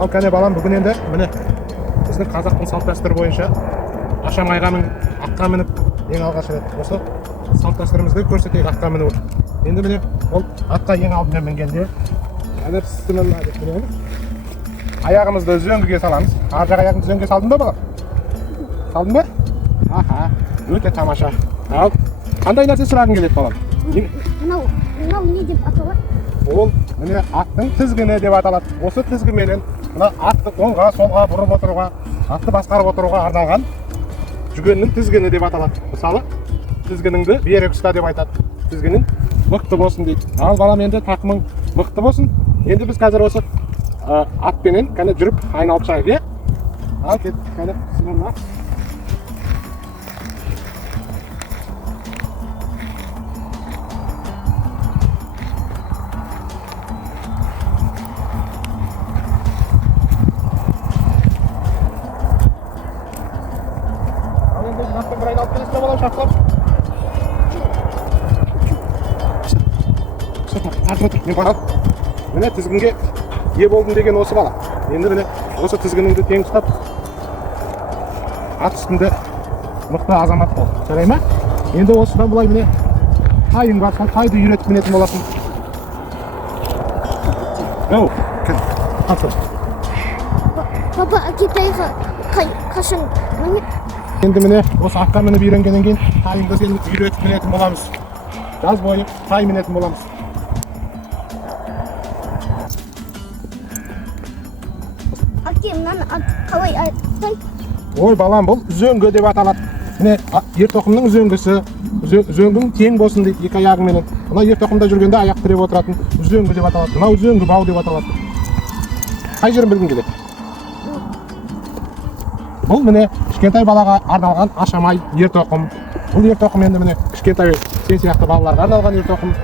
Ал кәне балам, бүгін енді міне біздің қазақтың салт дәстүрі бойынша Ашамайға мініп, атқа мініп, ең алғаш рет осы салт дәстүрімізді көрсетейік атқа мініп. Енді міне ол атқа ең алдымен мінгенде аяғымызды үзеңгіге саламыз. Ар жақ аяғыңды үзеңгіге салдың ба балам? Салдың ба? Аха, өте тамаша. Ал, қандай нәрсе сұрағың келеді балам? Мынау не деп аталады? Ол міне аттың тізгіні деп аталады. Осы тізгіменен мына атты оңға, солға бұрып отыруға, атты басқарып отыруға арналған жүгеннің тізгіні деп аталады. Мысалы, тізгініңді берік ұста деп айтады. Тізгінің мықты болсын дейді. Ал балам, енді тақымың мықты болсын. Енді біз қазір осы атпенен кәне жүріп айналып шығайық, е? Ал кеттік, кәне сынырма. Ал енді атпен бір айналып келесің бе балам, шақылап? Мен бағал. Міне тізгінге ие болдым деген осы бала. Енді міне осы тізгініңді тең ұстап, ат үстінде мықты азамат бол. Жарай ма? Енді осыдан бұлай міне тайың бар, сол тайды үйретіп мінетін боласың. Әу, қасыр. Папа, әкетайға қашан міне? Енді міне осы атқа мініп үйренгеннен кейін тайыңды сені үйретіп мінетін боламыз. Жаз бойы тай мінетін боламыз. Әке, мынаны қалай айтпайды? Ой балам, бұл үзеңгі деп аталады. Міне ер тоқымның үзеңгісі, үзеңгің тең болсын дейді екі аяғыңменен. Мына ер тоқымда жүргенде аяқ тіреп отыратын үзеңгі деп аталады. Мына үзеңгі бау деп аталады. Қай жерін білгің келеді? Бұл міне кішкентай балаға арналған Ашамай ер тоқым. Бұл ер тоқым енді міне кішкентай сен сияқты балаларға арналған ер тоқым.